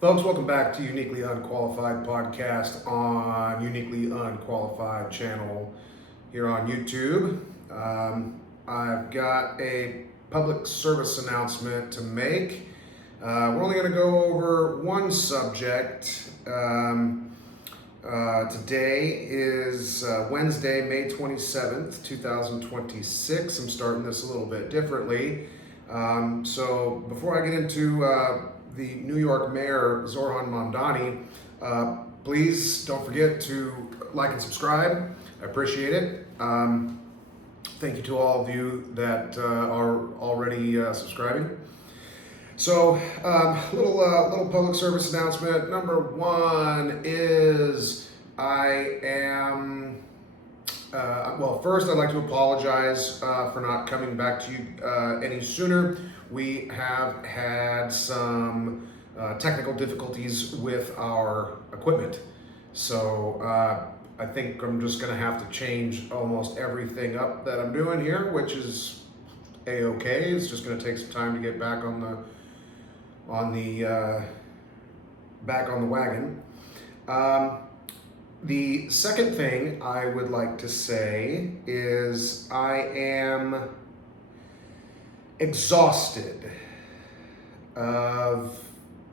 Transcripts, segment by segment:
Folks, welcome back to Uniquely Unqualified Podcast on Uniquely Unqualified channel here on YouTube. I've got a public service announcement to make. We're only going to go over one subject. Today is Wednesday, May 27th, 2026. I'm starting this a little bit differently. So before I get into the New York Mayor, Zoran Mamdani, please don't forget to like and subscribe. I appreciate it. Thank you to all of you that are already subscribing. So, little public service announcement. Number one is I am. First, I'd like to apologize for not coming back to you any sooner. We have had some technical difficulties with our equipment, so I think I'm just going to have to change almost everything up that I'm doing here, which is a-okay. It's just going to take some time to get back on the wagon. The second thing I would like to say is I am exhausted of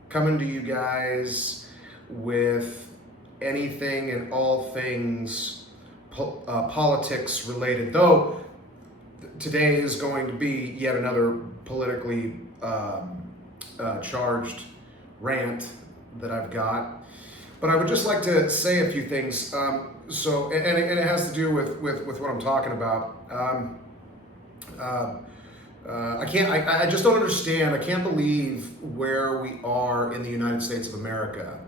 coming to you guys with anything and all things politics related, though today is going to be yet another politically charged rant that I've got. But I would just like to say a few things. And it has to do with what I'm talking about. I just don't understand. I can't believe where we are in the United States of America.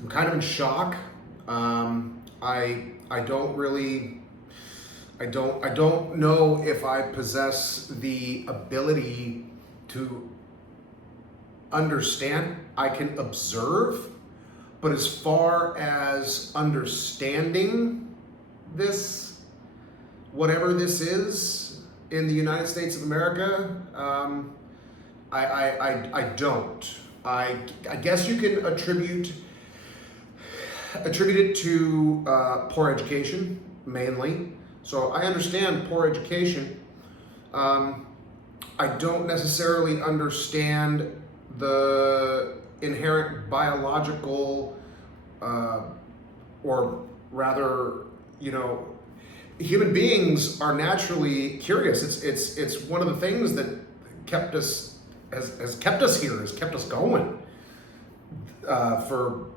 I'm kind of in shock. I don't know if I possess the ability to understand. I can observe, but as far as understanding this, whatever this is in the United States of America, I don't. I guess you can attribute it to poor education mainly. So I understand poor education. I don't necessarily understand the inherent biological, or rather, human beings are naturally curious. It's one of the things that has kept us here, has kept us going for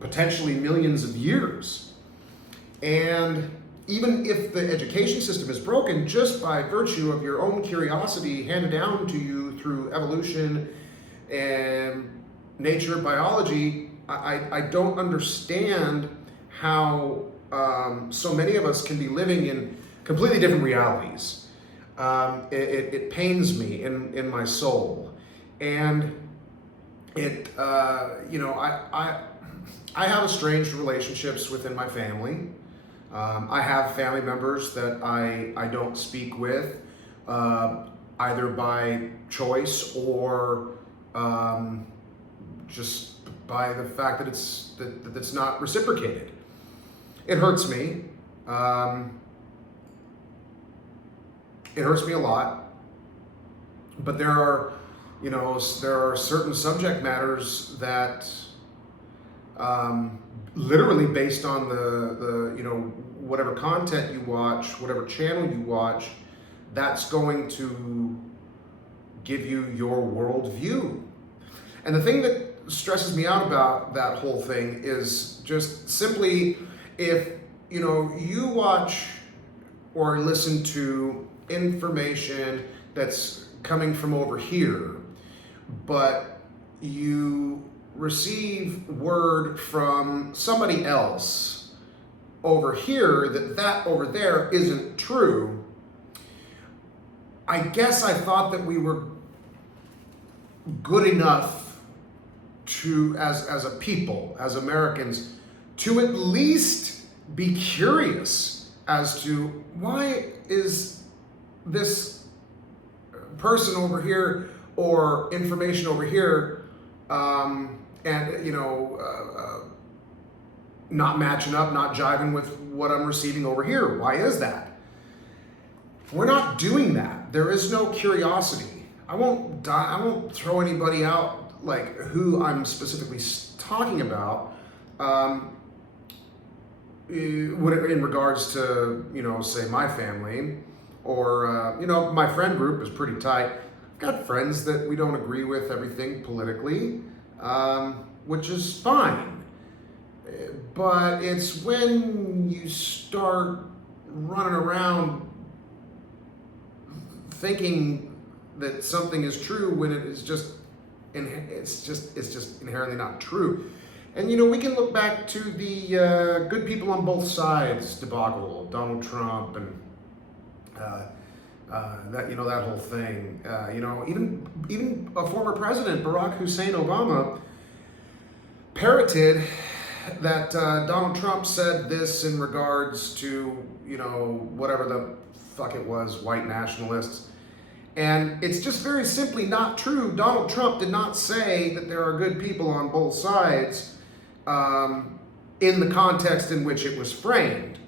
potentially millions of years. And even if the education system is broken, just by virtue of your own curiosity handed down to you through evolution and nature, biology, I don't understand how so many of us can be living in completely different realities. It pains me in my soul, and I have estranged relationships within my family. I have family members that I don't speak with, either by choice or just by the fact that it's not reciprocated. It hurts me. It hurts me a lot. But there are certain subject matters that literally based on the whatever content you watch, whatever channel you watch, that's going to give you your worldview. And the thing that stresses me out about that whole thing is just simply if you watch or listen to information that's coming from over here, but you receive word from somebody else over here that over there isn't true. I guess I thought that we were good enough to, as a people, as Americans, to at least be curious as to why is this person over here or information over here and not matching up, not jiving with what I'm receiving over here. Why is that? We're not doing that. There is no curiosity. I won't throw anybody out like who I'm specifically talking about. In regards to, say my family, or, my friend group is pretty tight. I've got friends that we don't agree with everything politically, which is fine. But it's when you start running around thinking that something is true when it is it's just inherently not true. And we can look back to the good people on both sides debacle, Donald Trump, and that whole thing. Even a former president, Barack Hussein Obama, parroted that Donald Trump said this in regards to whatever the fuck it was, white nationalists. And it's just very simply not true. Donald Trump did not say that there are good people on both sides. In the context in which it was framed.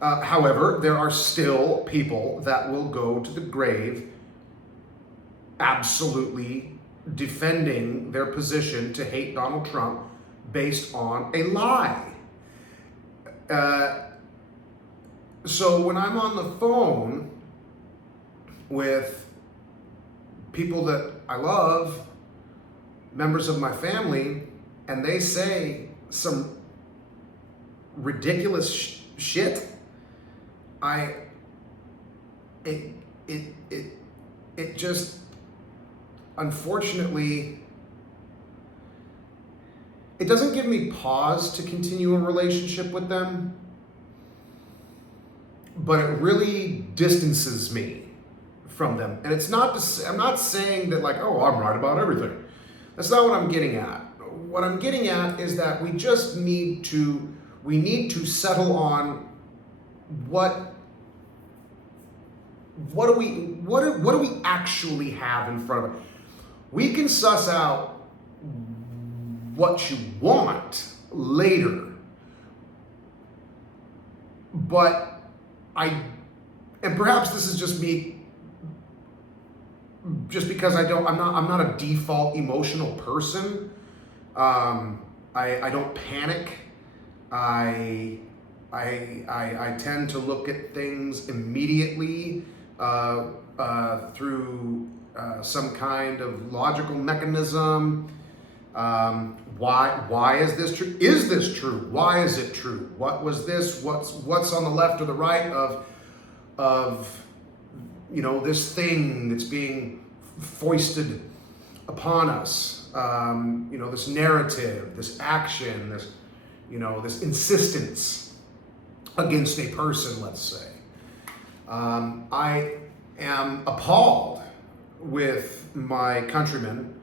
However, there are still people that will go to the grave absolutely defending their position to hate Donald Trump based on a lie. So when I'm on the phone with people that I love, members of my family, and they say some ridiculous shit, it just, unfortunately, it doesn't give me pause to continue a relationship with them, but it really distances me from them. And it's not, I'm not saying that like, oh, I'm right about everything. That's not what I'm getting at. What I'm getting at is that we just need to settle on what do we actually have in front of us. We can suss out what you want later, but and perhaps this is just me, just because I'm not a default emotional person. I don't panic. I tend to look at things immediately through some kind of logical mechanism. Why is this true? Is this true? Why is it true? What was this? What's on the left or the right of this thing that's being foisted upon us? This narrative, this action, this insistence against a person, let's say. I am appalled with my countrymen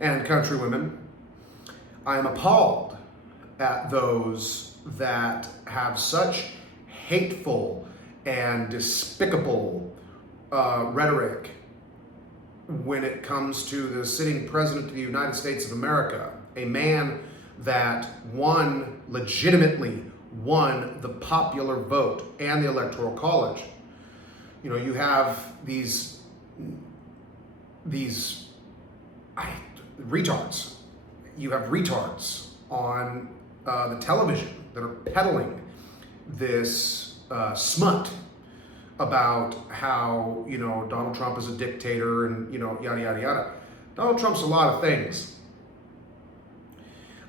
and countrywomen. I am appalled at those that have such hateful and despicable rhetoric when it comes to the sitting president of the United States of America, a man that legitimately won the popular vote and the Electoral College. You have these retards. You have retards on the television that are peddling this smut about how, Donald Trump is a dictator and, yada, yada, yada. Donald Trump's a lot of things.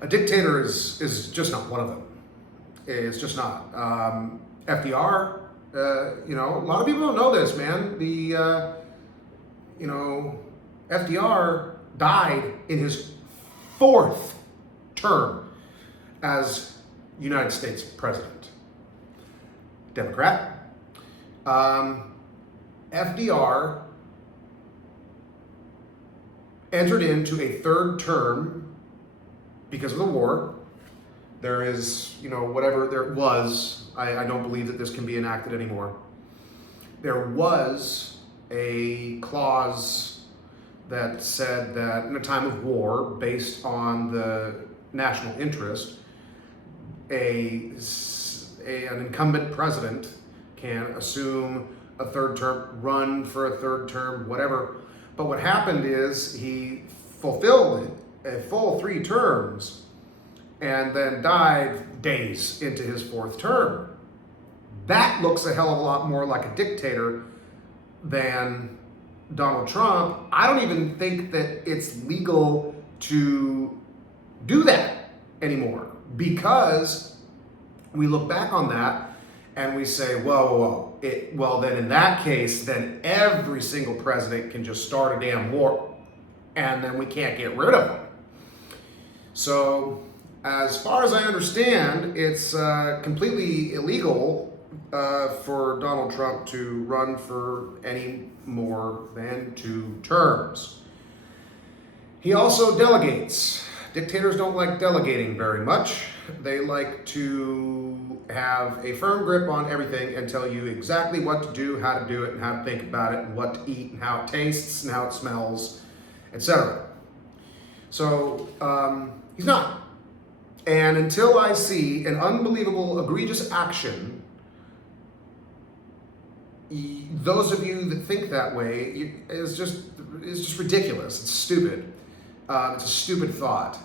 A dictator is just not one of them. It's just not. FDR, a lot of people don't know this, man. FDR died in his 4th term as United States president. Democrat. FDR entered into a 3rd term because of the war. There is, whatever there was, I don't believe that this can be enacted anymore. There was a clause that said that in a time of war, based on the national interest, an incumbent president can assume a third term, run for a third term, whatever. But what happened is he fulfilled a full 3 terms and then died days into his 4th term. That looks a hell of a lot more like a dictator than Donald Trump. I don't even think that it's legal to do that anymore, because we look back on that and we say, well, then in that case, then every single president can just start a damn war, and then we can't get rid of them. So, as far as I understand, it's completely illegal for Donald Trump to run for any more than 2 terms. He also delegates. Dictators don't like delegating very much. They like to have a firm grip on everything and tell you exactly what to do, how to do it, and how to think about it, and what to eat, and how it tastes, and how it smells, etc. So, he's not. And until I see an unbelievable, egregious action, those of you that think that way, is just ridiculous. It's stupid. It's a stupid thought.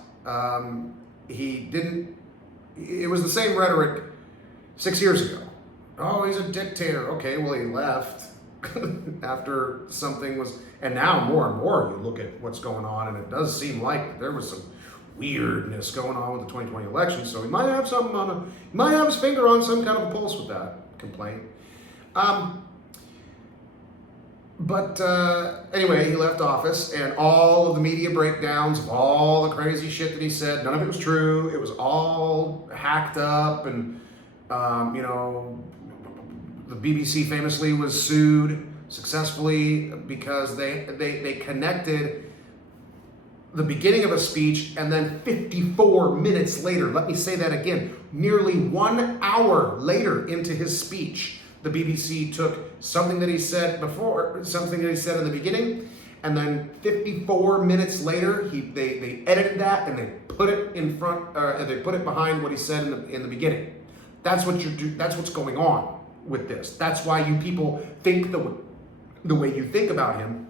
It was the same rhetoric 6 years ago. Oh, he's a dictator. Okay, well, he left after something was, and now more and more you look at what's going on, and it does seem like there was some weirdness going on with the 2020 election. So he might have he might have his finger on some kind of a pulse with that complaint. But anyway, he left office, and all of the media breakdowns of all the crazy shit that he said, none of it was true. It was all hacked up, and the BBC famously was sued successfully because they connected the beginning of a speech and then 54 minutes later, let me say that again, nearly 1 hour later into his speech, the BBC took something that he said before, something that he said in the beginning, and then 54 minutes later, they edited that and they put it in front, they put it behind what he said in the beginning. That's what's going on with this. That's why you people think the way you think about him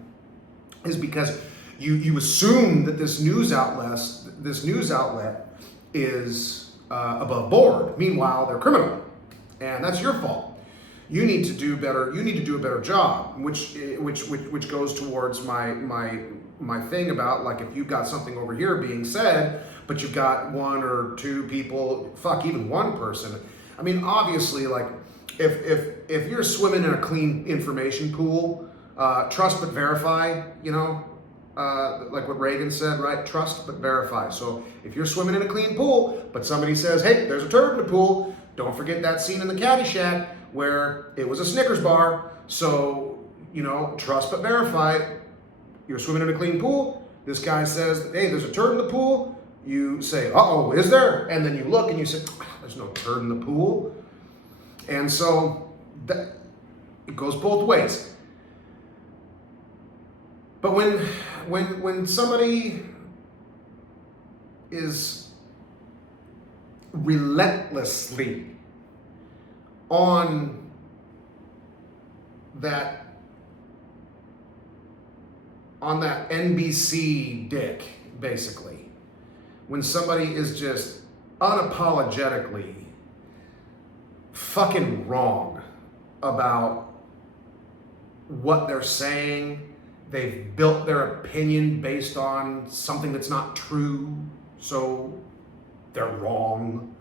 is because you assume that this news outlet is above board. Meanwhile, they're criminal, and that's your fault. You need to do better. You need to do a better job, which goes towards my thing about, like, if you've got something over here being said, but you've got 1 or 2 people, even 1 person. I mean, obviously, like, if you're swimming in a clean information pool, trust but verify. Like what Reagan said, right? Trust but verify. So if you're swimming in a clean pool, but somebody says, "Hey, there's a turd in the pool," don't forget that scene in the Caddyshack where it was a Snickers bar. So, trust but verify. You're swimming in a clean pool. This guy says, "Hey, there's a turd in the pool." You say, "Uh-oh, is there?" And then you look and you say, "There's no turd in the pool." And so it goes both ways. But when somebody is relentlessly on that NBC dick, basically, when somebody is just unapologetically fucking wrong about what they're saying, they've built their opinion based on something that's not true, so they're wrong.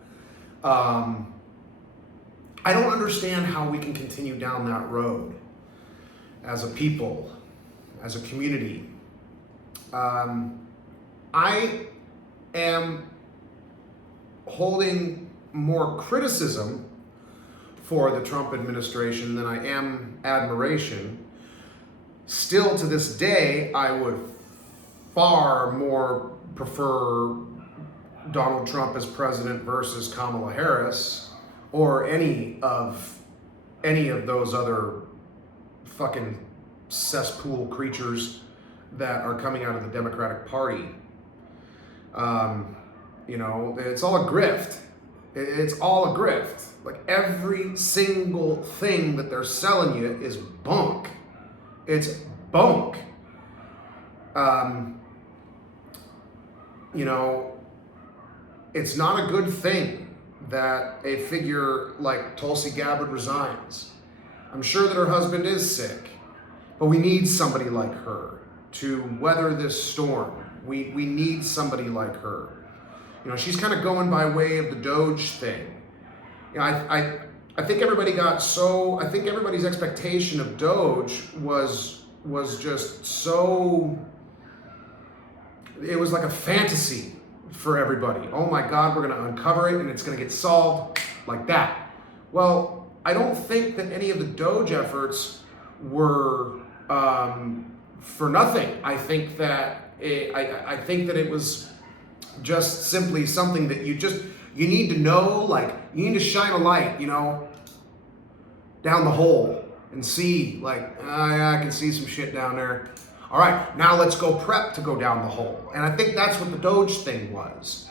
I don't understand how we can continue down that road as a people, as a community. I am holding more criticism for the Trump administration than I am admiration. Still to this day, I would far more prefer Donald Trump as president versus Kamala Harris, or any of those other fucking cesspool creatures that are coming out of the Democratic Party. It's all a grift. It's all a grift. Like every single thing that they're selling you is bunk. It's bunk. It's not a good thing that a figure like Tulsi Gabbard resigns. I'm sure that her husband is sick, but we need somebody like her to weather this storm. We need somebody like her. She's kind of going by way of the Doge thing. I think everybody's expectation of Doge was just so, it was like a fantasy for everybody. Oh my God, we're going to uncover it and it's going to get solved like that. Well, I don't think that any of the Doge efforts were for nothing. I think that it was just simply something that you need to know, like you need to shine a light, down the hole and see, like, I can see some shit down there. All right, now let's go prep to go down the hole. And I think that's what the Doge thing was.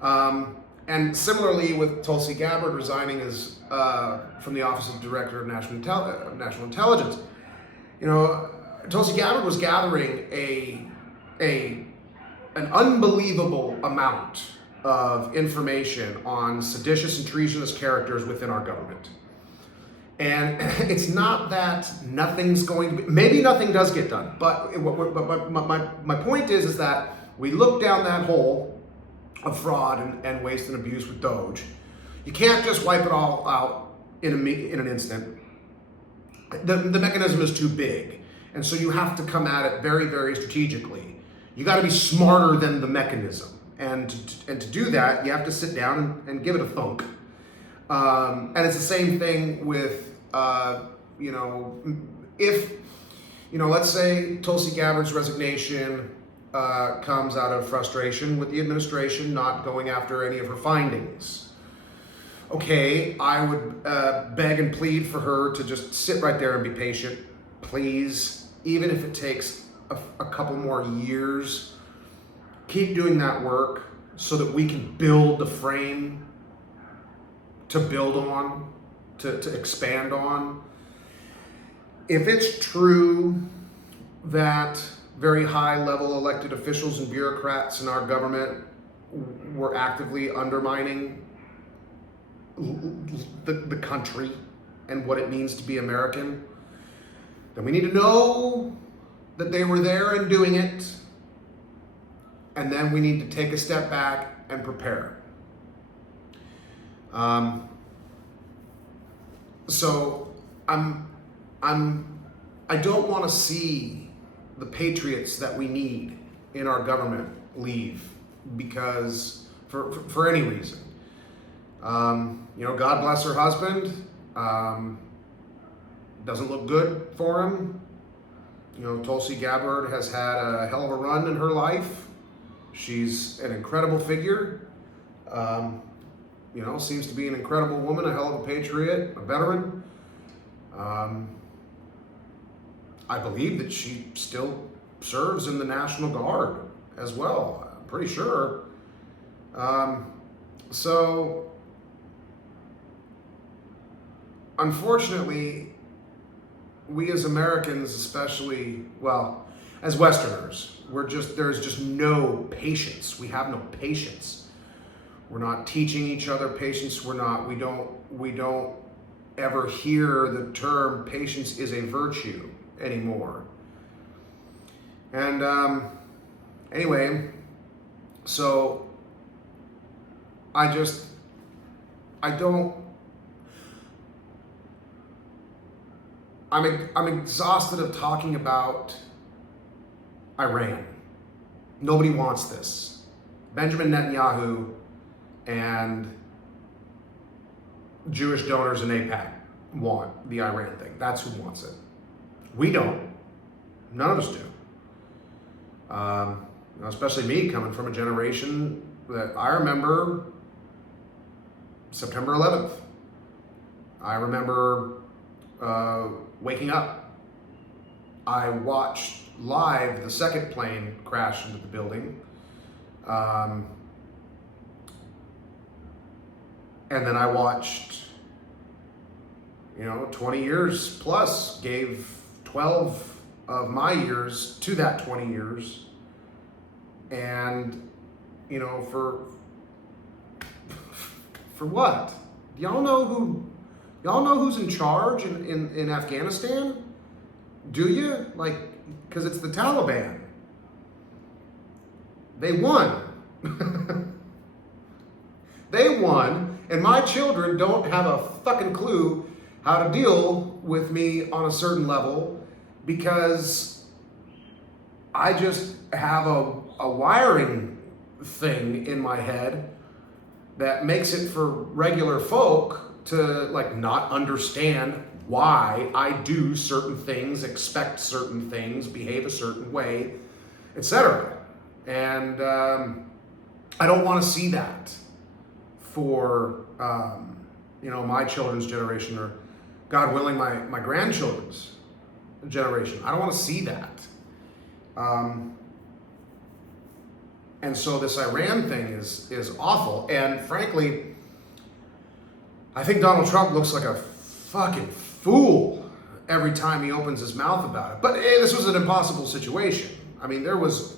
And similarly with Tulsi Gabbard resigning as from the Office of Director of National Intelligence, Tulsi Gabbard was gathering an unbelievable amount of information on seditious and treasonous characters within our government. And it's not that nothing's going to be, maybe nothing does get done, but my point is that we look down that hole of fraud and waste and abuse with Doge. You can't just wipe it all out in an instant. The mechanism is too big. And so you have to come at it very, very strategically. You got to be smarter than the mechanism. And to do that, you have to sit down and give it a thunk. And it's the same thing with, if, let's say Tulsi Gabbard's resignation comes out of frustration with the administration not going after any of her findings. Okay, I would beg and plead for her to just sit right there and be patient, please, even if it takes a couple more years. Keep doing that work so that we can build the frame to build on, to expand on. If it's true that very high-level elected officials and bureaucrats in our government were actively undermining the country and what it means to be American, then we need to know that they were there and doing it, and then we need to take a step back and prepare. So I don't want to see the patriots that we need in our government leave because for any reason. God bless her husband. Doesn't look good for him. Tulsi Gabbard has had a hell of a run in her life. She's an incredible figure. Seems to be an incredible woman, a hell of a patriot, a veteran. I believe that she still serves in the National Guard as well. I'm pretty sure. So, unfortunately, we as Americans, especially, as Westerners, there's just no patience. We have no patience. We're not teaching each other patience. We don't ever hear the term patience is a virtue anymore. And anyway, so I'm exhausted of talking about Iran. Nobody wants this. Benjamin Netanyahu and Jewish donors in AIPAC want the Iran thing. That's who wants it. We don't. None of us do. Especially me, coming from a generation that I remember September 11th. I remember waking up. I watched live the second plane crash into the building. And then I watched, 20 years plus, gave 12 of my years to that 20 years. And, for what? Y'all know who's in charge in Afghanistan? Do you? Because it's the Taliban. They won. They won, and my children don't have a fucking clue how to deal with me on a certain level because I just have a wiring thing in my head that makes it for regular folk to not understand why I do certain things, expect certain things, behave a certain way, etc. And I don't want to see that for my children's generation, or God willing, my grandchildren's generation. I don't want to see that. And so this Iran thing is awful. And frankly, I think Donald Trump looks like a fucking fool every time he opens his mouth about it. But this was an impossible situation. I mean, there's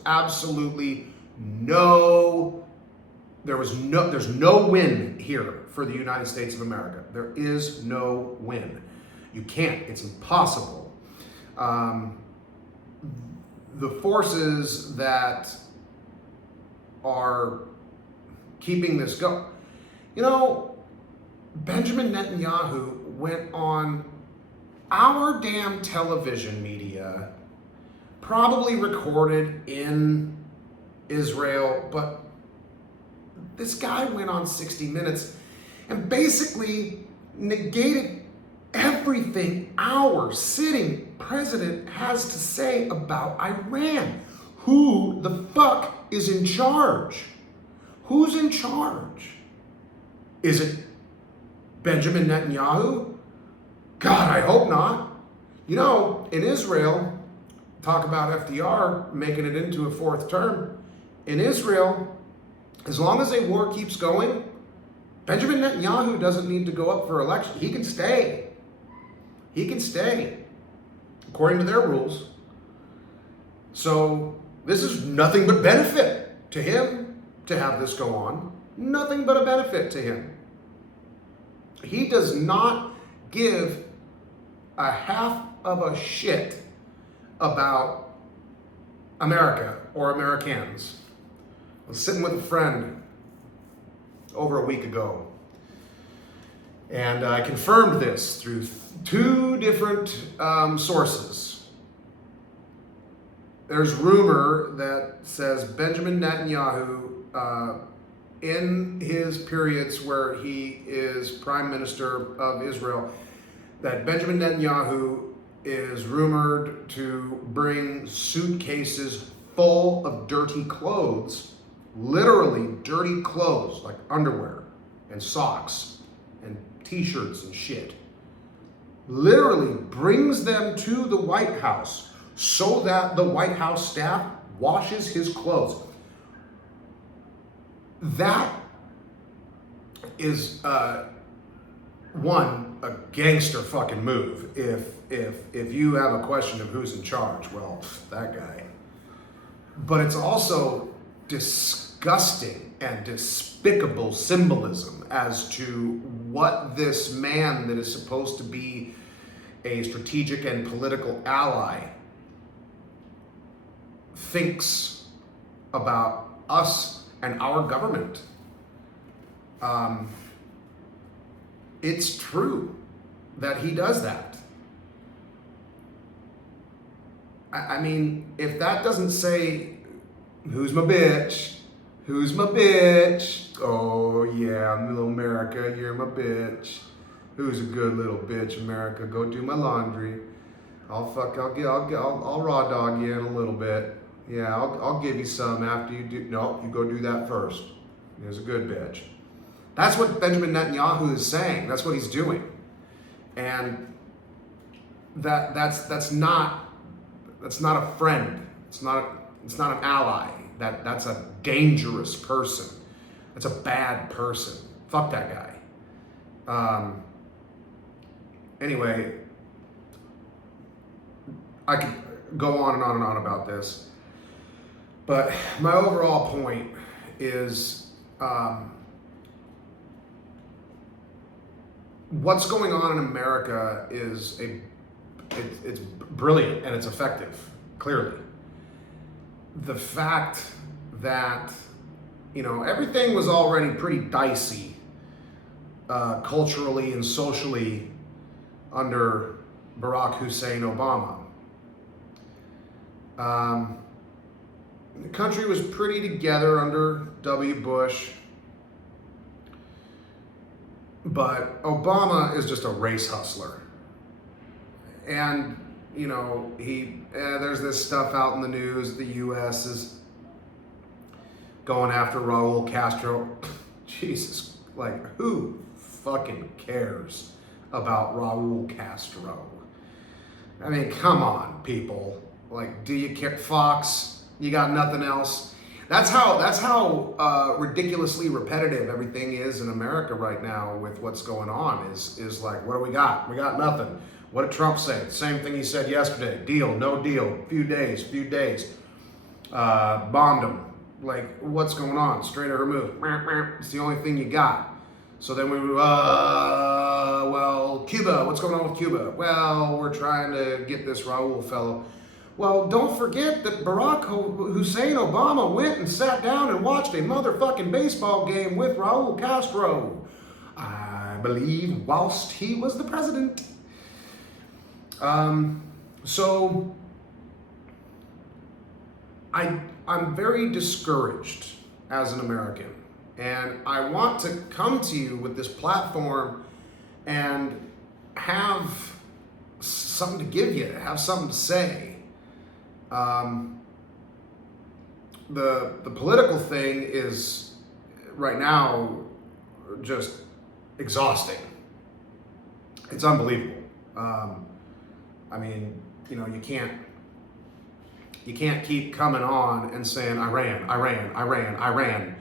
no win here for the United States of America. There is no win. You can't. It's impossible. The forces that are keeping this going. Benjamin Netanyahu went on our damn television media, probably recorded in Israel, but this guy went on 60 Minutes and basically negated everything our sitting president has to say about Iran. Who the fuck is in charge? Who's in charge? Is it Benjamin Netanyahu? God, I hope not. In Israel, talk about FDR making it into a fourth term. In Israel, as long as a war keeps going, Benjamin Netanyahu doesn't need to go up for election. He can stay. He can stay, according to their rules. So this is nothing but benefit to him to have this go on. Nothing but a benefit to him. He does not give a half of a shit about America or Americans. I was sitting with a friend over a week ago, and I confirmed this through two different sources. There's rumor that says Benjamin Netanyahu, in his periods where he is Prime Minister of Israel, that Benjamin Netanyahu is rumored to bring suitcases full of dirty clothes, literally dirty clothes, like underwear and socks and t-shirts and shit. Literally brings them to the White House so that the White House staff washes his clothes. That is one, a gangster fucking move. If you have a question of who's in charge, well, that guy. But it's also disgusting and despicable symbolism as to what this man that is supposed to be a strategic and political ally thinks about us and our government. It's true that he does that. I mean, if that doesn't say, who's my bitch? Who's my bitch? Oh yeah, little America, you're my bitch. Who's a good little bitch, America? Go do my laundry. I'll raw dog you in a little bit. Yeah, I'll give you some after you do. No, you go do that first. Here's a good bitch. That's what Benjamin Netanyahu is saying. That's what he's doing. And that's not That's not a friend. It's not an ally. That's a dangerous person. That's a bad person. Fuck that guy. Anyway, I could go on and on and on about this, but my overall point is what's going on in America is it's brilliant and it's effective, clearly. The fact that, everything was already pretty dicey culturally and socially under Barack Hussein Obama. The country was pretty together under W. Bush, but Obama is just a race hustler. And, there's this stuff out in the news, the U.S. is going after Raul Castro. Jesus, who fucking cares about Raul Castro? I mean, come on, people. Do you care? Fox, you got nothing else? That's how ridiculously repetitive everything is in America right now with what's going on. Is what do we got? We got nothing. What did Trump say? Same thing he said yesterday. Deal, no deal. Few days. Bombed him. What's going on? Straight or removed. It's the only thing you got. So then Cuba. What's going on with Cuba? Well, we're trying to get this Raul fellow. Well, don't forget that Barack Hussein Obama went and sat down and watched a motherfucking baseball game with Raul Castro. I believe whilst he was the president. So I'm very discouraged as an American, and I want to come to you with this platform and have something to give you, have something to say. The political thing is right now just exhausting. It's unbelievable. You can't keep coming on and saying Iran, gerrymandering,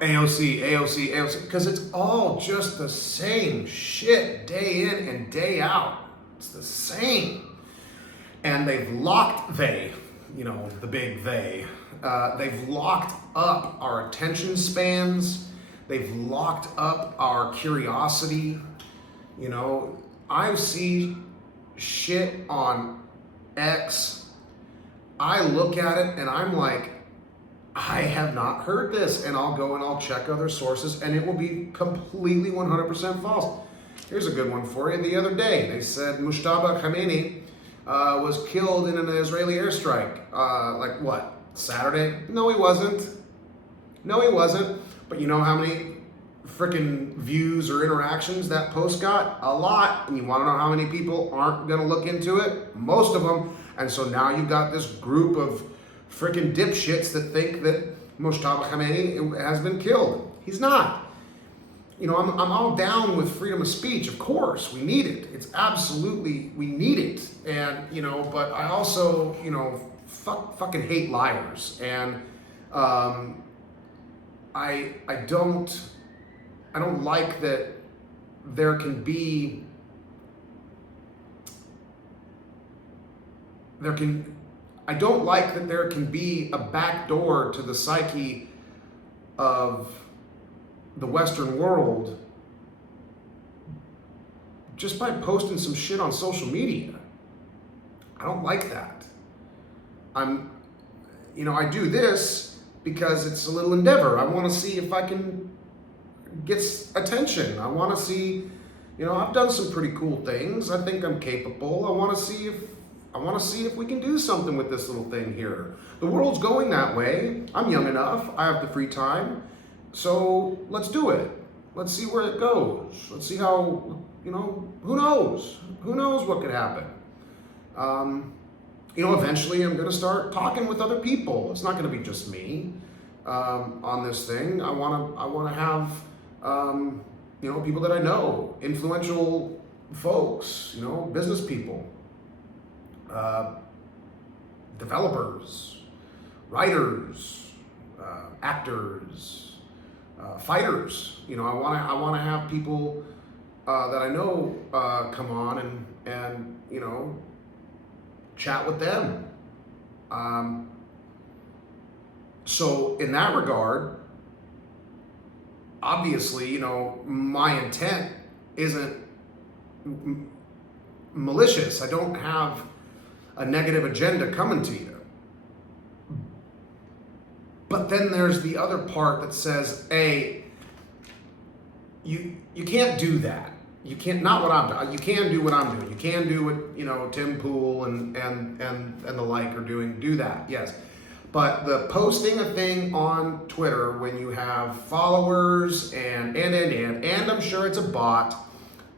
AOC, because it's all just the same shit day in and day out. It's the same. And they've locked the big they, they've locked up our attention spans. They've locked up our curiosity. I see shit on X. I look at it and I'm like, I have not heard this. And I'll go and I'll check other sources and it will be completely 100% false. Here's a good one for you. The other day, they said Mustafa Khamenei was killed in an Israeli airstrike. Saturday? No, he wasn't. But you know how many freaking views or interactions that post got? A lot. And you want to know how many people aren't going to look into it? Most of them. And so now you've got this group of freaking dipshits that think that Mustafa Khamenei has been killed. He's not. I'm all down with freedom of speech. Of course, we need it. It's absolutely, we need it. And, but I also, fucking hate liars. And I don't like that there can be, I don't like that there can be a backdoor to the psyche of the Western world just by posting some shit on social media. I don't like that. I do this because it's a little endeavor. I want to see if I can get attention. I want to see, I've done some pretty cool things. I think I'm capable. I want to see if we can do something with this little thing here. The world's going that way. I'm young enough. I have the free time. So let's do it. Let's see where it goes. Let's see how, who knows? Who knows what could happen? Eventually I'm going to start talking with other people. It's not going to be just me on this thing. I want to have, people that I know, influential folks, business people, developers, writers, actors, fighters. I want to have people that I know come on and chat with them. So in that regard, obviously, my intent isn't malicious. I don't have a negative agenda coming to you. But then there's the other part that says, hey, you can't do that. You can't, not what I'm doing. You can do what I'm doing. You can do what, Tim Pool and the like are doing. Do that, yes. But the posting a thing on Twitter when you have followers and I'm sure it's a bot,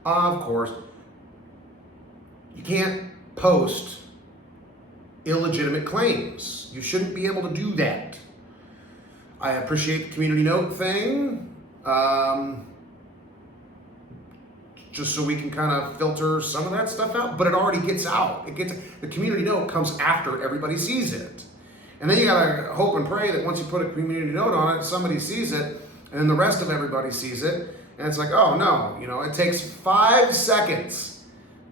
of course, you can't post illegitimate claims. You shouldn't be able to do that. I appreciate the community note thing, just so we can kind of filter some of that stuff out, but it already gets out. The community note comes after everybody sees it. And then you gotta hope and pray that once you put a community note on it, somebody sees it, and then the rest of everybody sees it, and it's like, oh no, it takes 5 seconds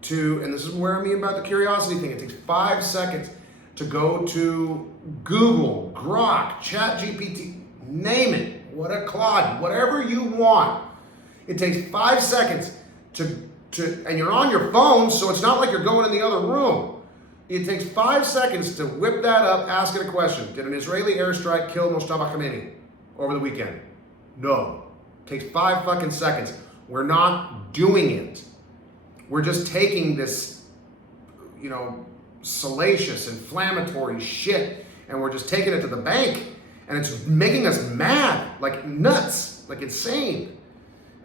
and this is where I mean about the curiosity thing, it takes 5 seconds to go to Google, Grok, ChatGPT, name it, Claude, whatever you want. It takes 5 seconds and you're on your phone, so it's not like you're going in the other room. It takes 5 seconds to whip that up, ask it a question. Did an Israeli airstrike kill Mustafa Khamenei over the weekend? No. It takes 5 fucking seconds. We're not doing it. We're just taking this, salacious, inflammatory shit, and we're just taking it to the bank, and it's making us mad, like nuts, like insane.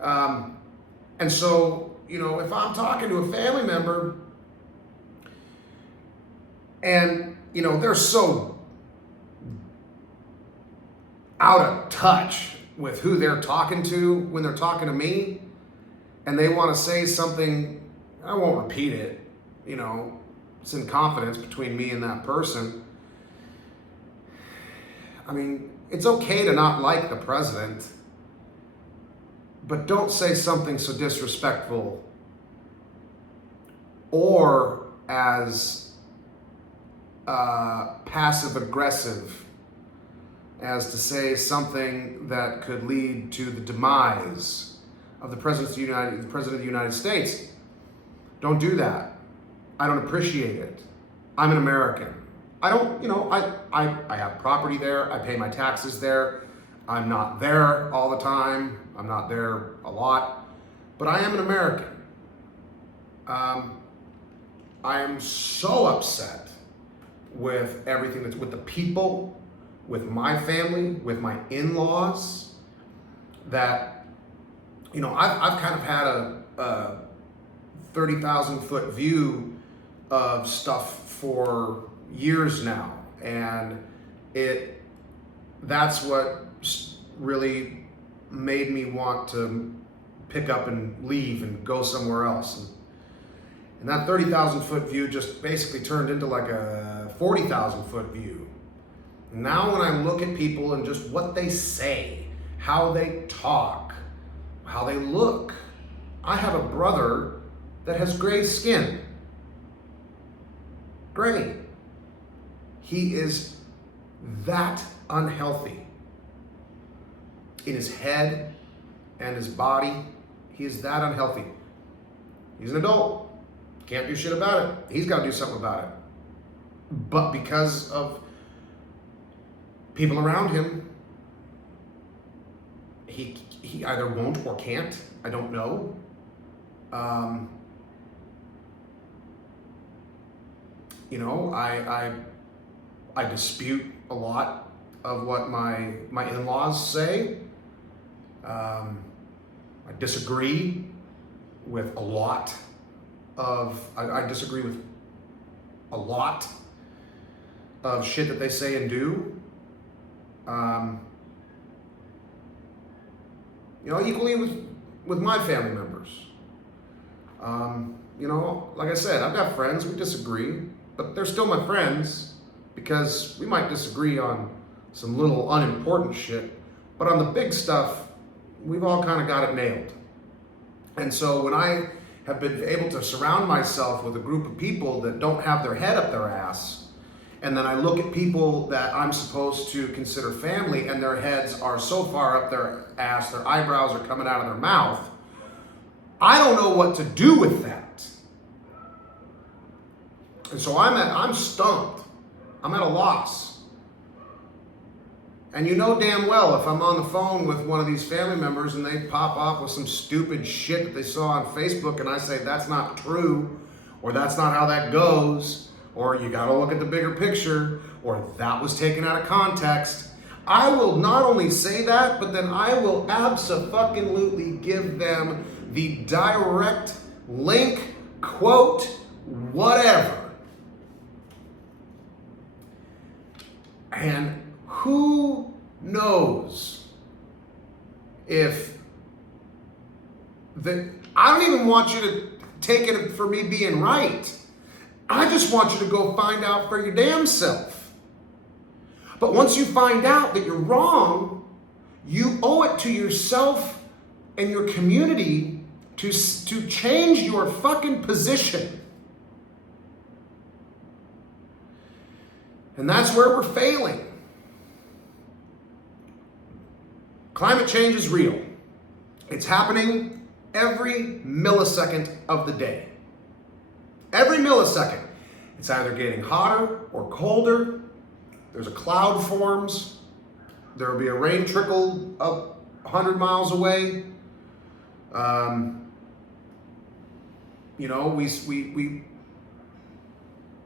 And so, if I'm talking to a family member, and, they're so out of touch with who they're talking to when they're talking to me, and they want to say something, I won't repeat it, it's in confidence between me and that person. I mean, it's okay to not like the president, but don't say something so disrespectful or as passive aggressive as to say something that could lead to the demise of the President of the United States. Don't do that. I don't appreciate it. I'm an American. I don't, I have property there. I pay my taxes there. I'm not there all the time. I'm not there a lot, but I am an American. I am so upset with everything that's with the people, with my family, with my in-laws, that, I've kind of had a 30,000 foot view of stuff for years now. And that's what really made me want to pick up and leave and go somewhere else. And that 30,000 foot view just basically turned into like a 40,000 foot view. Now when I look at people and just what they say, how they talk, how they look, I have a brother that has gray skin. Gray. He is that unhealthy. In his head and his body, he is that unhealthy. He's an adult. Can't do shit about it. He's got to do something about it. But because of people around him, he either won't or can't. I don't know. I dispute a lot of what my in-laws say. I disagree with a lot I disagree with a lot of shit that they say and do. Equally with my family members. Like I said, I've got friends, we disagree, but they're still my friends because we might disagree on some little unimportant shit, but on the big stuff, we've all kind of got it nailed. And so when I have been able to surround myself with a group of people that don't have their head up their ass, and then I look at people that I'm supposed to consider family and their heads are so far up their ass, their eyebrows are coming out of their mouth, I don't know what to do with that. And so I'm stumped. I'm at a loss. And you know damn well if I'm on the phone with one of these family members and they pop off with some stupid shit that they saw on Facebook and I say that's not true, or that's not how that goes, or you gotta look at the bigger picture, or that was taken out of context, I will not only say that, but then I will abso-fucking-lutely give them the direct link, quote, whatever. And who knows if I don't even want you to take it for me being right. I just want you to go find out for your damn self. But once you find out that you're wrong, you owe it to yourself and your community to change your fucking position. And that's where we're failing. Climate change is real. It's happening every millisecond of the day. Every millisecond. It's either getting hotter or colder. There's a cloud forms. There will be a rain trickle up 100 miles away.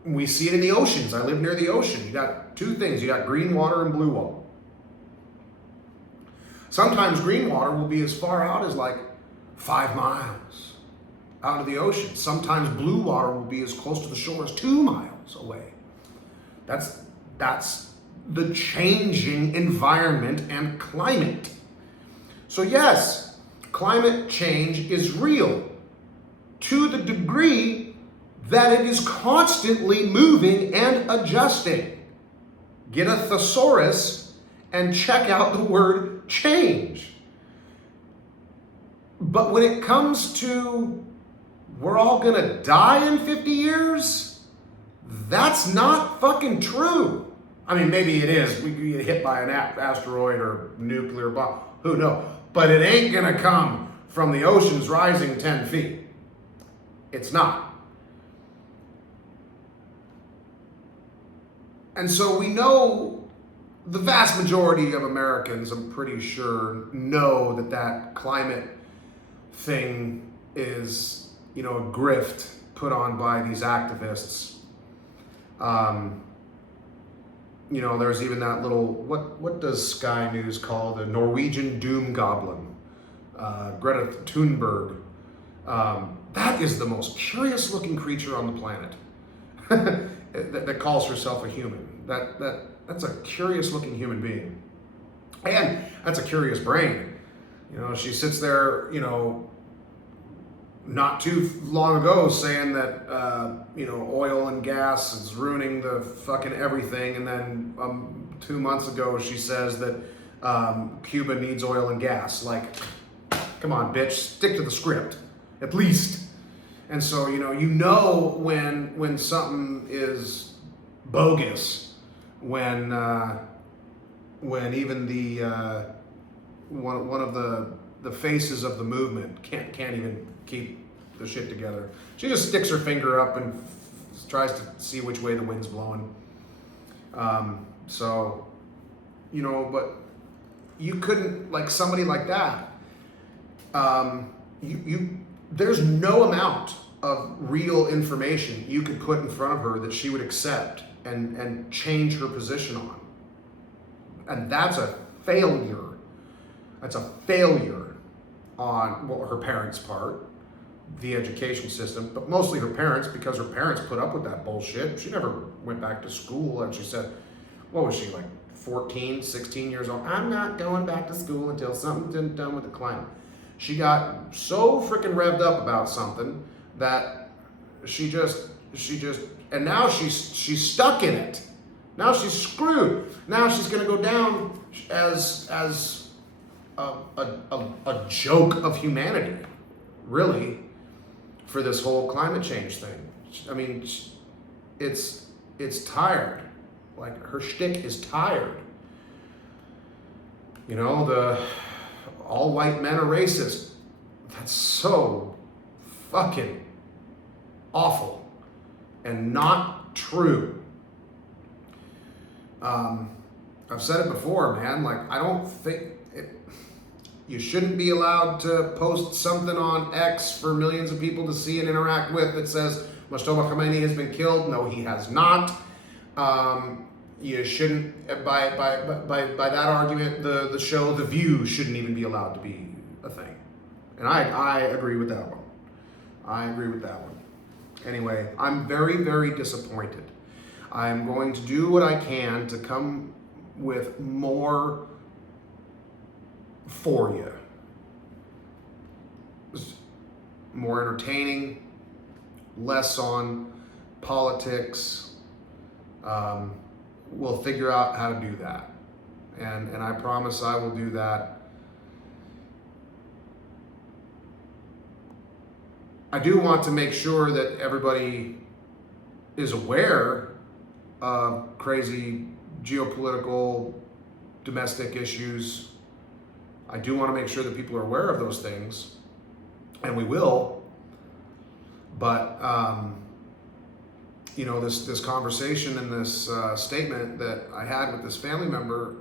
We see it in the oceans. I live near the ocean. You got two things. You got green water and blue water. Sometimes green water will be as far out as like 5 miles out of the ocean. Sometimes blue water will be as close to the shore as 2 miles away. That's the changing environment and climate. So yes, climate change is real to the degree that it is constantly moving and adjusting. Get a thesaurus and check out the word change. But when it comes to we're all gonna die in 50 years, that's not fucking true. I mean, maybe it is. We get hit by an asteroid or nuclear bomb, who knows? But it ain't gonna come from the oceans rising 10 feet. It's not. And so we know, the vast majority of Americans, I'm pretty sure, know that climate thing is, a grift put on by these activists. There's even that little, what does Sky News call the Norwegian doom goblin? Greta Thunberg. That is the most curious looking creature on the planet that calls herself a human. That's a curious looking human being. And that's a curious brain. She sits there, not too long ago saying that, oil and gas is ruining the fucking everything. And then 2 months ago, she says that Cuba needs oil and gas. Like, come on, bitch, stick to the script, at least. And so, when something is bogus, when even the one of the faces of the movement can't even keep the shit together. She just sticks her finger up and tries to see which way the wind's blowing. But you couldn't, like somebody like that. There's no amount of real information you could put in front of her that she would accept and change her position on. And that's a failure. That's a failure on her parents' part, the education system, but mostly her parents, because her parents put up with that bullshit. She never went back to school, and she said, what was she, like 14, 16 years old? I'm not going back to school until something's done with the climate. She got so freaking revved up about something that she just, and now she's stuck in it. Now she's screwed. Now she's going to go down as a joke of humanity, really, for this whole climate change thing. I mean, it's tired. Like, her shtick is tired. You know, the all white men are racist. That's so fucking awful and not true. I've said it before, man. Like, I don't think you shouldn't be allowed to post something on X for millions of people to see and interact with that says Mustafa Khamenei has been killed. No, he has not. You shouldn't, by that argument, the show The View shouldn't even be allowed to be a thing. And I agree with that one. I agree with that one. Anyway, I'm very, very disappointed. I'm going to do what I can to come with more for you. More entertaining, less on politics. We'll figure out how to do that. And I promise I will do that. I do want to make sure that everybody is aware of crazy geopolitical, domestic issues. I do want to make sure that people are aware of those things, and we will. But you know, this conversation and this statement that I had with this family member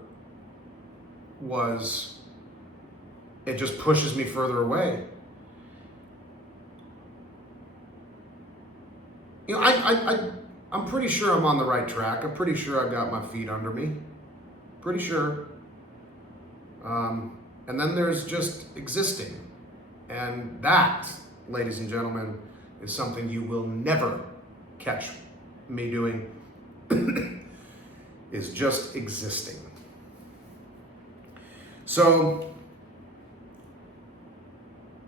it just pushes me further away. You know, I'm pretty sure I'm on the right track. I'm pretty sure I've got my feet under me. Pretty sure. And then there's just existing. And that, ladies and gentlemen, is something you will never catch me doing, is just existing. So,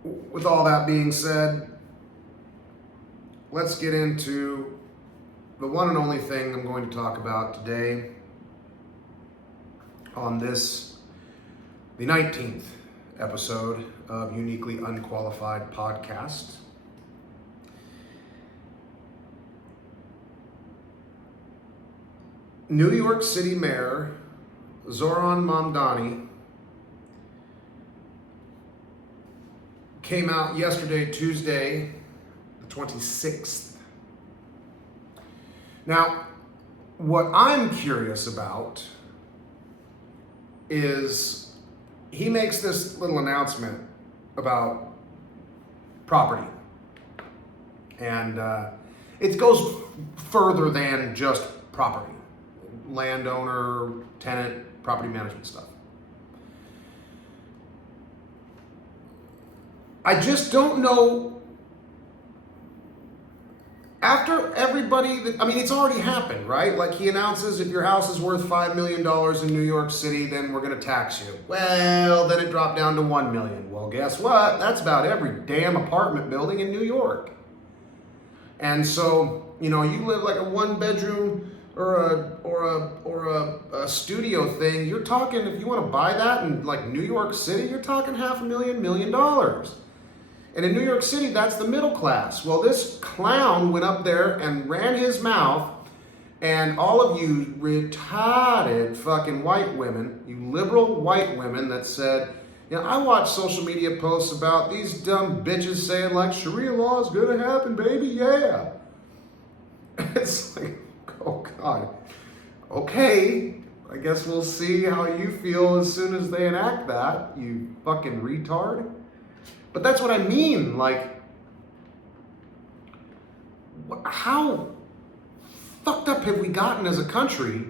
with all that being said, let's get into the one and only thing I'm going to talk about today on the 19th episode of Uniquely Unqualified Podcast. New York City Mayor Zohran Mamdani came out yesterday, Tuesday, the 26th. Now, what I'm curious about is he makes this little announcement about property. And it goes further than just property. Landowner, tenant, property management stuff. I just don't know. After everybody, it's already happened, right? Like, he announces, if your house is worth $5 million in New York City, then we're going to tax you. Well, then it dropped down to $1 million. Well, guess what? That's about every damn apartment building in New York. And so, you know, you live like a one-bedroom or a studio thing. You're talking, if you want to buy that in like New York City, you're talking $500,000, $1 million. And in New York City, that's the middle class. Well, this clown went up there and ran his mouth, and all of you retarded fucking white women, you liberal white women that said, you know, I watch social media posts about these dumb bitches saying like, Sharia law is gonna happen, baby, yeah. It's like, oh God, okay, I guess we'll see how you feel as soon as they enact that, you fucking retard. But that's what I mean, like, how fucked up have we gotten as a country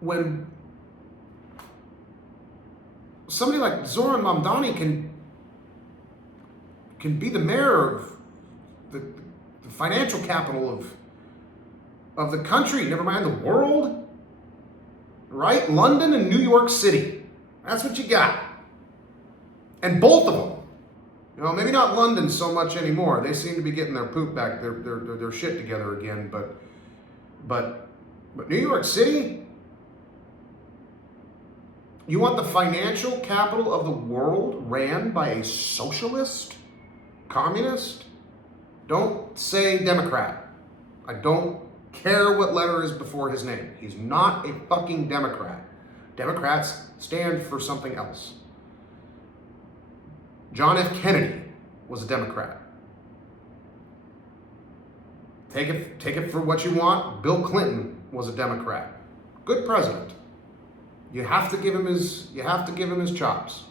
when somebody like Zohran Mamdani can be the mayor of the financial capital of the country, never mind the world, right? London and New York City. That's what you got. And both of them You know, maybe not London so much anymore. They seem to be getting their poop back, their shit together again. But New York City, you want the financial capital of the world ran by a socialist, communist? Don't say Democrat. I don't care what letter is before his name. He's not a fucking Democrat. Democrats stand for something else. John F. Kennedy was a Democrat. Take it for what you want. Bill Clinton was a Democrat. Good president. You have to give him his chops.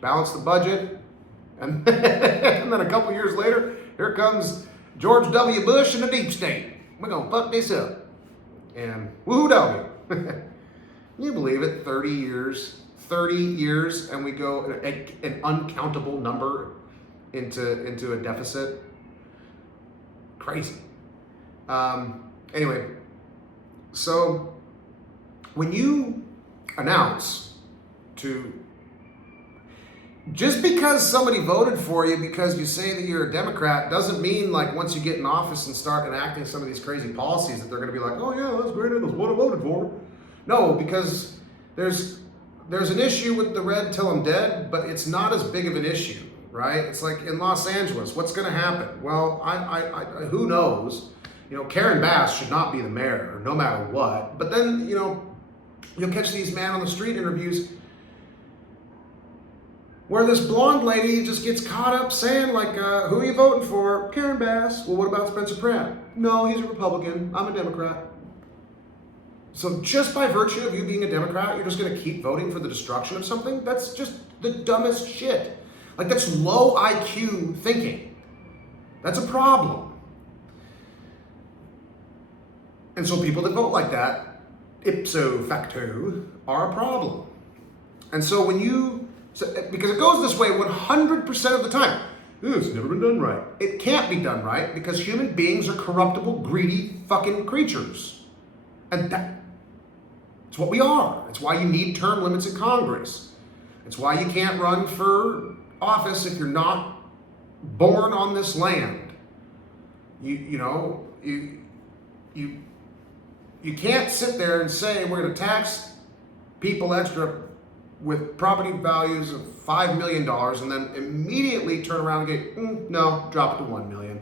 Balance the budget, and then a couple years later, here comes George W. Bush and the deep state. We're gonna fuck this up. And woohoo doggy. Can you believe it? 30 years, and we go an uncountable number into a deficit. Crazy. Anyway, so when you announce just because somebody voted for you because you say that you're a Democrat doesn't mean like once you get in office and start enacting some of these crazy policies that they're going to be like, oh yeah, that's great, that's what I voted for. No, because there's an issue with the red till I'm dead, but it's not as big of an issue, right? It's like in Los Angeles, what's going to happen? Well, I who knows? You know, Karen Bass should not be the mayor, no matter what. But then, you know, you'll catch these man on the street interviews where this blonde lady just gets caught up saying like, who are you voting for? Karen Bass. Well, what about Spencer Pratt? No, he's a Republican. I'm a Democrat. So just by virtue of you being a Democrat, you're just going to keep voting for the destruction of something? That's just the dumbest shit. Like, that's low IQ thinking. That's a problem. And so people that vote like that, ipso facto, are a problem. And so because it goes this way 100% of the time. It's never been done right. It can't be done right because human beings are corruptible, greedy fucking creatures. And that's what we are. It's why you need term limits in Congress. It's why you can't run for office if you're not born on this land. You can't sit there and say we're going to tax people extra with property values of $5 million and then immediately turn around and go, no, drop it to $1 million.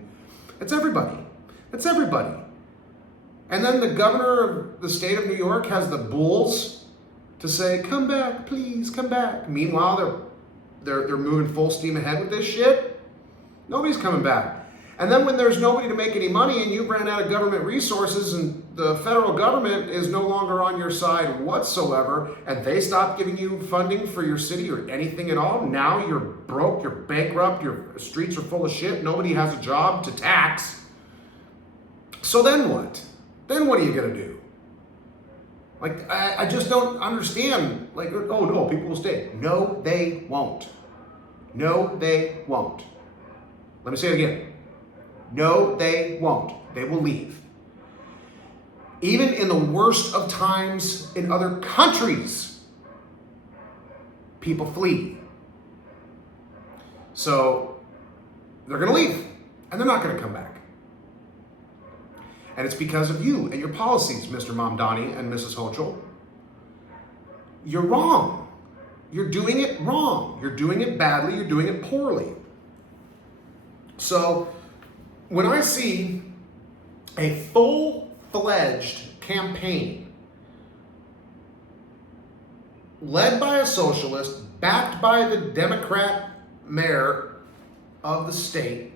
It's everybody. It's everybody. And then the governor of the state of New York has the balls to say, come back, please, come back. Meanwhile, they're moving full steam ahead with this shit. Nobody's coming back. And then when there's nobody to make any money and you've ran out of government resources and the federal government is no longer on your side whatsoever and they stop giving you funding for your city or anything at all, now you're broke, you're bankrupt, your streets are full of shit, nobody has a job to tax. So then what? Then what are you going to do? Like, I just don't understand. Like, oh no, people will stay. No, they won't. No, they won't. Let me say it again. No, they won't. They will leave. Even in the worst of times in other countries, people flee. So they're going to leave, and they're not going to come back. And it's because of you and your policies, Mr. Mamdani and Mrs. Hochul. You're wrong. You're doing it wrong. You're doing it badly. You're doing it poorly. So when I see a full-fledged campaign led by a socialist, backed by the Democrat mayor of the state,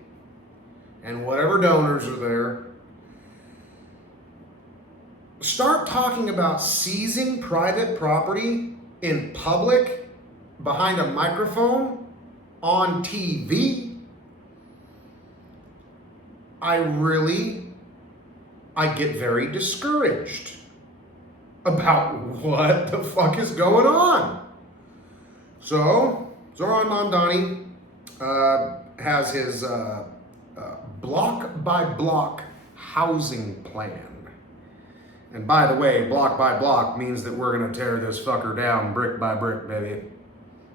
and whatever donors are there, start talking about seizing private property in public, behind a microphone, on TV, I get very discouraged about what the fuck is going on. So, Zoran Mamdani has his block-by-block housing plan. And by the way, block by block means that we're going to tear this fucker down brick by brick, baby.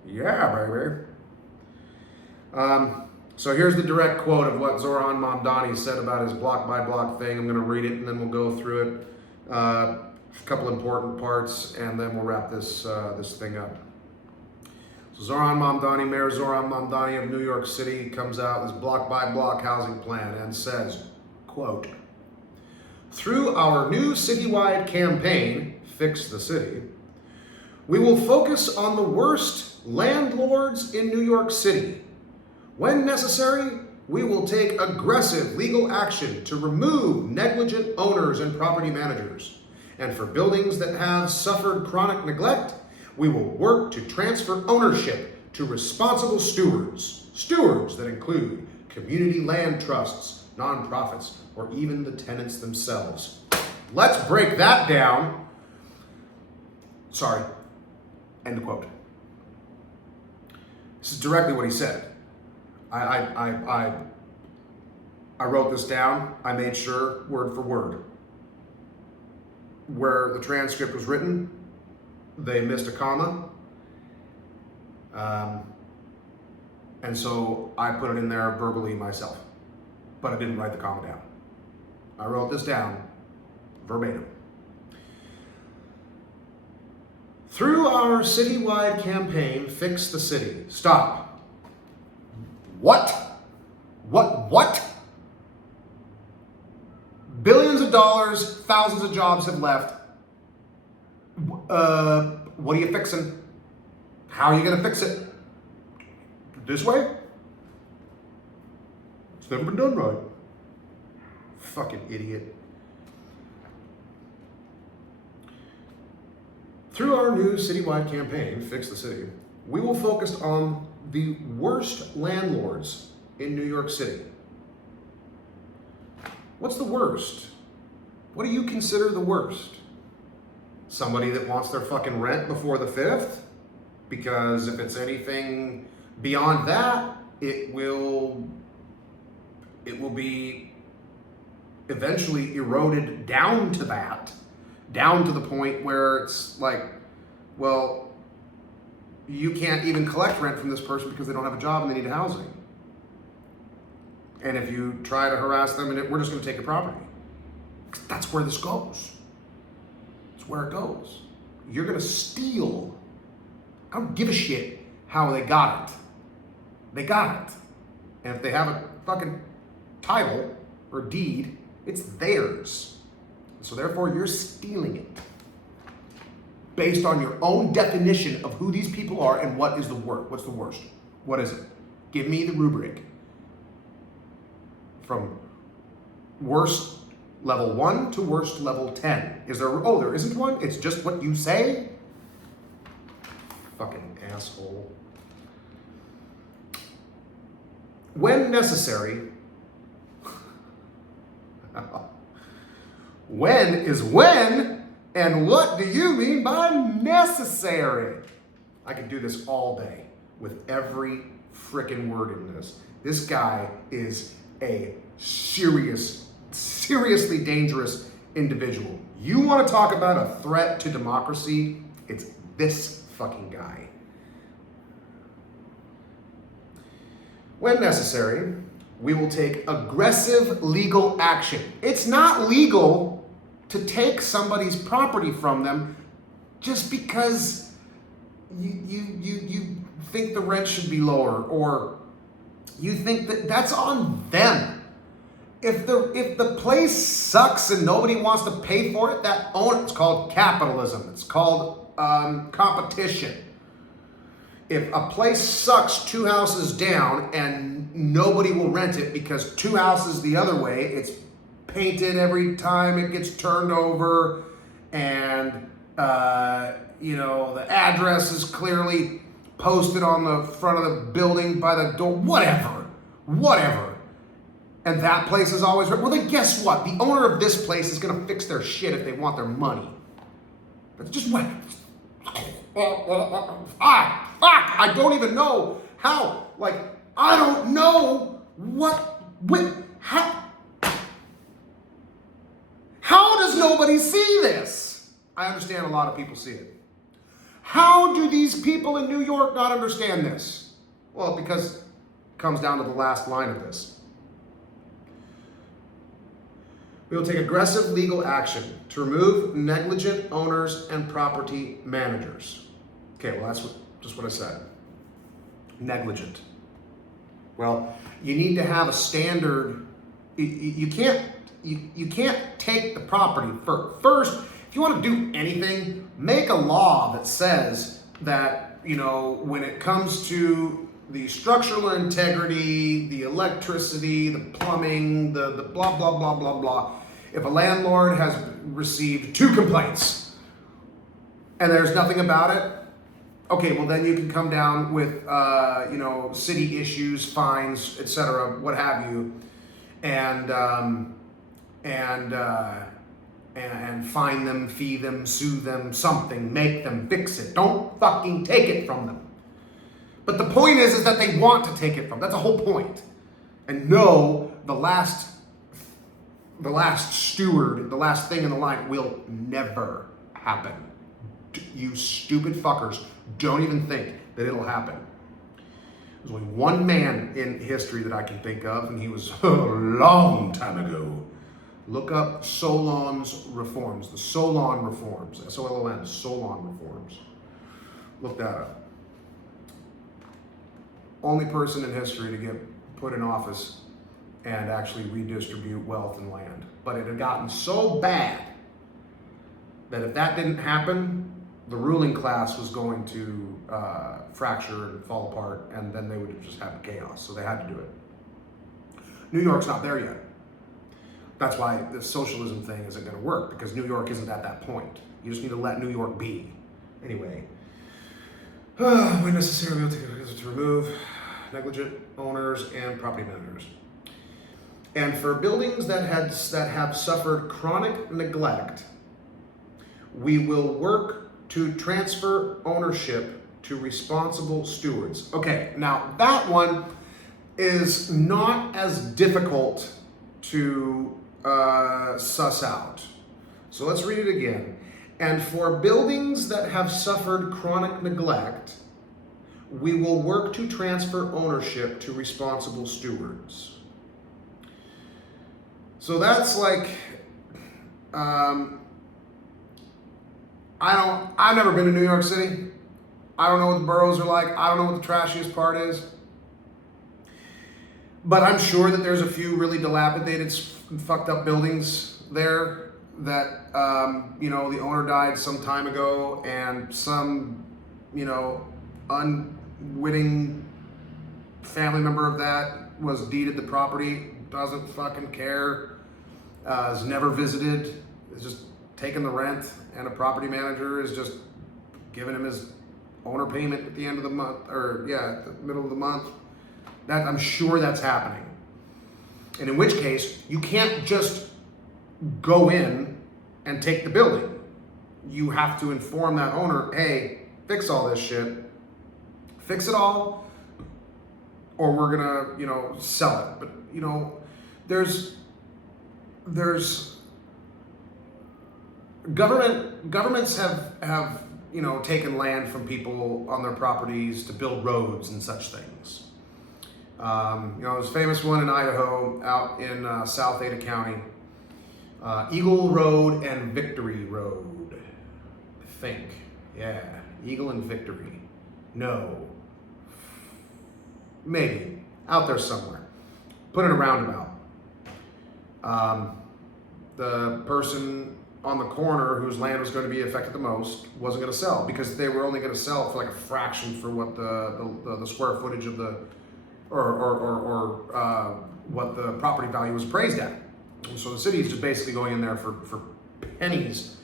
Yeah, baby. So here's the direct quote of what Zoran Mamdani said about his block by block thing. I'm going to read it and then we'll go through it. A couple important parts and then we'll wrap this thing up. So Zoran Mamdani, Mayor Zoran Mamdani of New York City, comes out with his block by block housing plan and says, quote, "Through our new citywide campaign, Fix the City, we will focus on the worst landlords in New York City. When necessary, we will take aggressive legal action to remove negligent owners and property managers. And for buildings that have suffered chronic neglect, we will work to transfer ownership to responsible stewards. Stewards that include community land trusts, nonprofits, or even the tenants themselves." Let's break that down. Sorry. End quote. This is directly what he said. I wrote this down. I made sure, word for word. Where the transcript was written, they missed a comma. And so I put it in there verbally myself. But I didn't write the comma down. I wrote this down verbatim. "Through our citywide campaign, Fix the City." Stop. What? What? Billions of dollars, thousands of jobs have left. What are you fixing? How are you going to fix it? This way? It's never been done right. Fucking idiot. "Through our new citywide campaign, Fix the City, we will focus on the worst landlords in New York City." What's the worst? What do you consider the worst? Somebody that wants their fucking rent before the 5th? Because if it's anything beyond that, it will be eventually eroded down to that. Down to the point where it's like, well, you can't even collect rent from this person because they don't have a job and they need housing. And if you try to harass them, we're just going to take your property. That's where this goes. It's where it goes. You're going to steal. I don't give a shit how they got it. They got it. And if they have a fucking title or deed, it's theirs. So therefore, you're stealing it based on your own definition of who these people are and what is the worst. What's the worst? What is it? Give me the rubric. From worst level 1 to worst level 10. Is there? Oh, there isn't one? It's just what you say? Fucking asshole. "When necessary," when is when, and what do you mean by necessary? I could do this all day with every frickin' word in this. This guy is a seriously dangerous individual. You want to talk about a threat to democracy? It's this fucking guy. "When necessary, we will take aggressive legal action." It's not legal to take somebody's property from them just because you think the rent should be lower, or you think that's on them. If the place sucks and nobody wants to pay for it, that owner, it's called capitalism. It's called competition. If a place sucks 2 houses down and nobody will rent it because 2 houses the other way, it's painted every time it gets turned over, and the address is clearly posted on the front of the building by the door, whatever. And that place is always right. Well, then guess what? The owner of this place is going to fix their shit if they want their money. But just wait. I don't even know how. I don't know how does nobody see this? I understand a lot of people see it. How do these people in New York not understand this? Well, because comes down to the last line of this. We will take aggressive legal action to remove negligent owners and property managers. Okay, well, that's just what I said. Negligent. Well, you need to have a standard. You can't take the property first. If you want to do anything, make a law that says that, when it comes to the structural integrity, the electricity, the plumbing, the blah, blah, blah, blah, blah. If a landlord has received 2 complaints and there's nothing about it, okay, well then you can come down with, city issues, fines, etc., what have you, and fine them, fee them, sue them, something, make them, fix it. Don't fucking take it from them. But the point is that they want to take it from them. That's the whole point. And no, the last steward, the last thing in the line will never happen. You stupid fuckers, don't even think that it'll happen. There's only one man in history that I can think of, and he was a long time ago. Look up Solon's reforms, the Solon reforms, S-O-L-O-N, Solon reforms. Look that up. Only person in history to get put in office and actually redistribute wealth and land. But it had gotten so bad that if that didn't happen, the ruling class was going to fracture and fall apart, and then they would have just had chaos. So they had to do it. New York's not there yet. That's why the socialism thing isn't going to work, because New York isn't at that point. You just need to let New York be. Anyway, when necessary, we'll take it to remove negligent owners and property managers. And for buildings that have suffered chronic neglect, we will work to transfer ownership to responsible stewards. Okay, now that one is not as difficult to suss out. So let's read it again. And for buildings that have suffered chronic neglect, we will work to transfer ownership to responsible stewards. So that's like, I've never been to New York City. I don't know what the boroughs are like. I don't know what the trashiest part is. But I'm sure that there's a few really dilapidated, fucked up buildings there that, the owner died some time ago, and some, unwitting family member of that was deeded the property, doesn't fucking care, has never visited, is just taking the rent, and a property manager is just giving him his owner payment at the end of the month, at the middle of the month. That, I'm sure that's happening. And in which case, you can't just go in and take the building. You have to inform that owner, hey, fix all this shit. Fix it all, or we're gonna, sell it. But, there's governments have taken land from people on their properties to build roads and such things. There's a famous one in Idaho, out in South Ada County, Eagle Road and Victory Road, I think. Yeah, Eagle and Victory. No. Maybe. Out there somewhere. Put in a roundabout. The person on the corner whose land was going to be affected the most wasn't going to sell, because they were only going to sell for like a fraction for what the square footage of the or what the property value was appraised at. And so the city is just basically going in there for pennies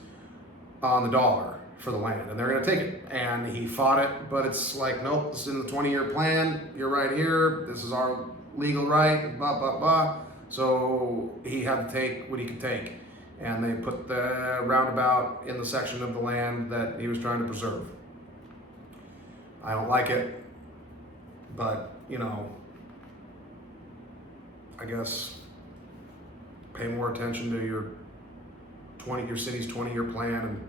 on the dollar for the land, and they're going to take it. And he fought it, but it's like, nope, this is in the 20-year plan. You're right here. This is our legal right, blah, blah, blah. So he had to take what he could take. And they put the roundabout in the section of the land that he was trying to preserve. I don't like it, but, I guess pay more attention to your city's 20-year plan and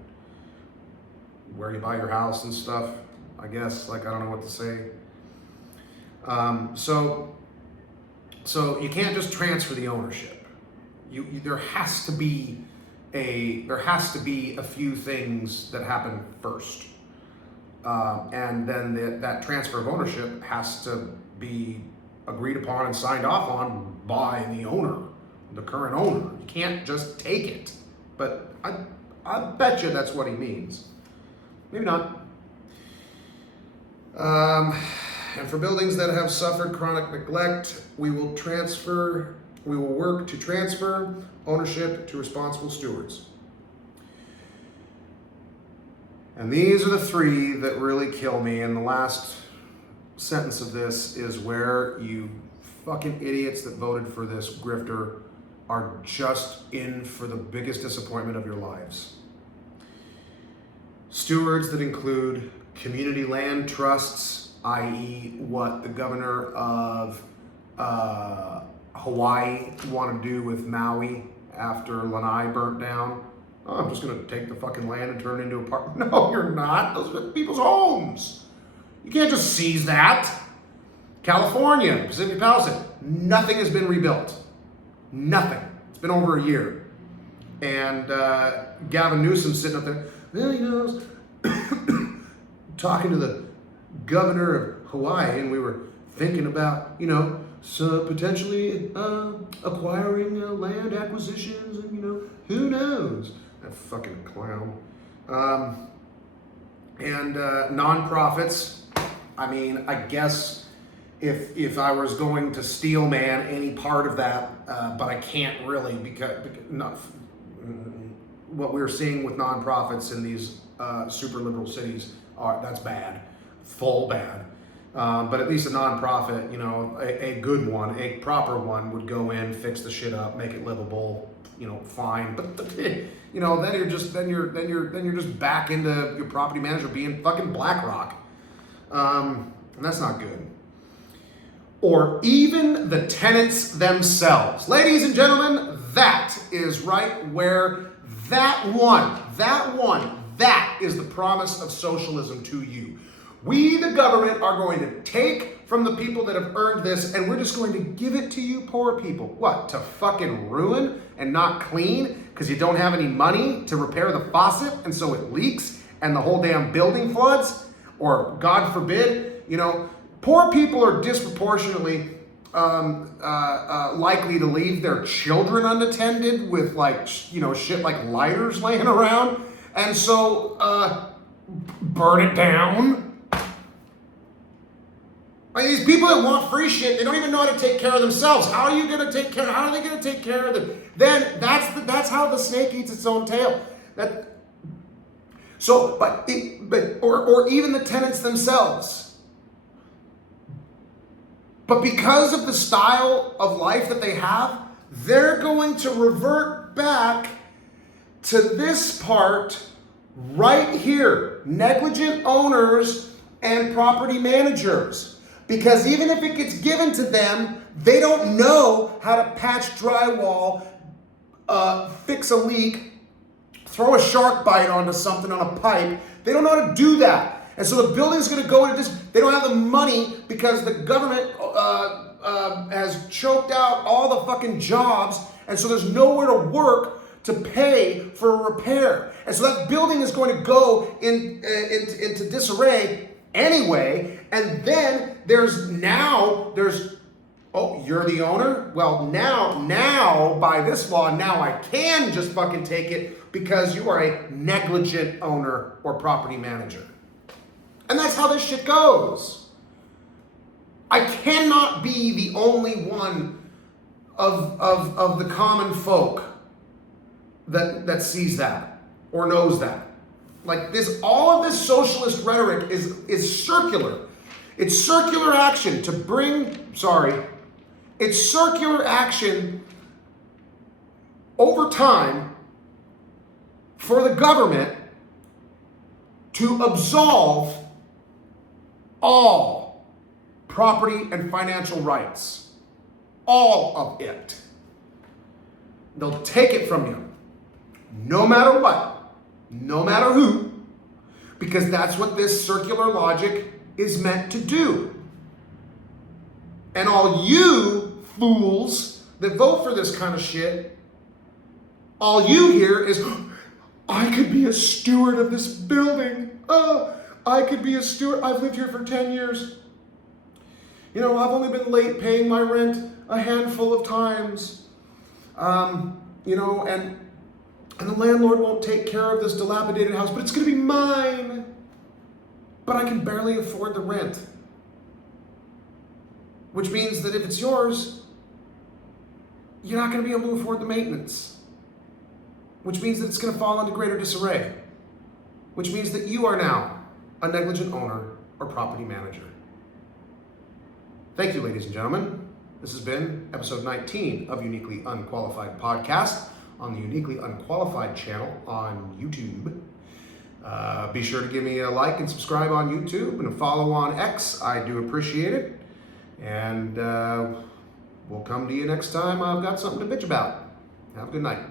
where you buy your house and stuff. I guess, I don't know what to say. So you can't just transfer the ownership. There has to be a few things that happen first, and then that transfer of ownership has to be agreed upon and signed off on by the owner, the current owner. You can't just take it. But I bet you that's what he means. Maybe not. And for buildings that have suffered chronic neglect, we will work to transfer ownership to responsible stewards. And these are the three that really kill me. And the last sentence of this is where you fucking idiots that voted for this grifter are just in for the biggest disappointment of your lives. Stewards that include community land trusts, i.e. what the governor of Hawaii wanted to do with Maui after Lanai burnt down. Oh, I'm just going to take the fucking land and turn it into a park. No, you're not. Those are people's homes. You can't just seize that. California, Pacific Palisades, nothing has been rebuilt. Nothing. It's been over a year. And Gavin Newsom sitting up there, well, you know, I was talking to the governor of Hawaii, and we were thinking about, you know, so potentially acquiring land acquisitions, and, you know, who knows? That fucking clown. And nonprofits. I mean, I guess if I was going to steel man any part of that, but I can't really because what we're seeing with nonprofits in these super liberal cities that's bad, full bad. But at least a nonprofit, you know, a good one, a proper one would go in, fix the shit up, make it livable, you know, fine. But you know, then you're just back into your property manager being fucking BlackRock, and that's not good. Or even the tenants themselves. Ladies and gentlemen, that is right where that is the promise of socialism to you. We, the government, are going to take from the people that have earned this, and we're just going to give it to you poor people. What, to fucking ruin and not clean because you don't have any money to repair the faucet and so it leaks and the whole damn building floods? Or God forbid, you know, poor people are disproportionately likely to leave their children unattended with, like, you know, shit like lighters laying around. And so, burn it down. I mean, these people that want free shit, they don't even know how to take care of themselves. How are they going to take care of them? Then that's how the snake eats its own tail. Or even the tenants themselves. But because of the style of life that they have, they're going to revert back to this part right here. Negligent owners and property managers. Because even if it gets given to them, they don't know how to patch drywall, fix a leak, throw a shark bite onto something on a pipe. They don't know how to do that. And so the building's going to go into this. They don't have the money because the government has choked out all the fucking jobs. And so there's nowhere to work to pay for a repair. And so that building is going to go into disarray anyway. And then there's, oh, you're the owner? Well, now by this law, now I can just fucking take it because you are a negligent owner or property manager. And that's how this shit goes. I cannot be the only one of the common folk that sees that or knows that. Like this, all of this socialist rhetoric is circular. It's circular action to it's circular action over time for the government to absolve all property and financial rights. All of it. They'll take it from you. No matter what. No matter who. Because that's what this circular logic is meant to do. And all you fools that vote for this kind of shit, all you hear is, I could be a steward of this building. Oh, I could be a steward. I've lived here for 10 years. You know, I've only been late paying my rent a handful of times. You know, and the landlord won't take care of this dilapidated house, but it's going to be mine. But I can barely afford the rent. Which means that if it's yours, you're not going to be able to afford the maintenance. Which means that it's going to fall into greater disarray. Which means that you are now a negligent owner or property manager. Thank you, ladies and gentlemen. This has been episode 19 of Uniquely Unqualified Podcast on the Uniquely Unqualified channel on YouTube. Be sure to give me a like and subscribe on YouTube and a follow on X. I do appreciate it. And we'll come to you next time I've got something to bitch about. Have a good night.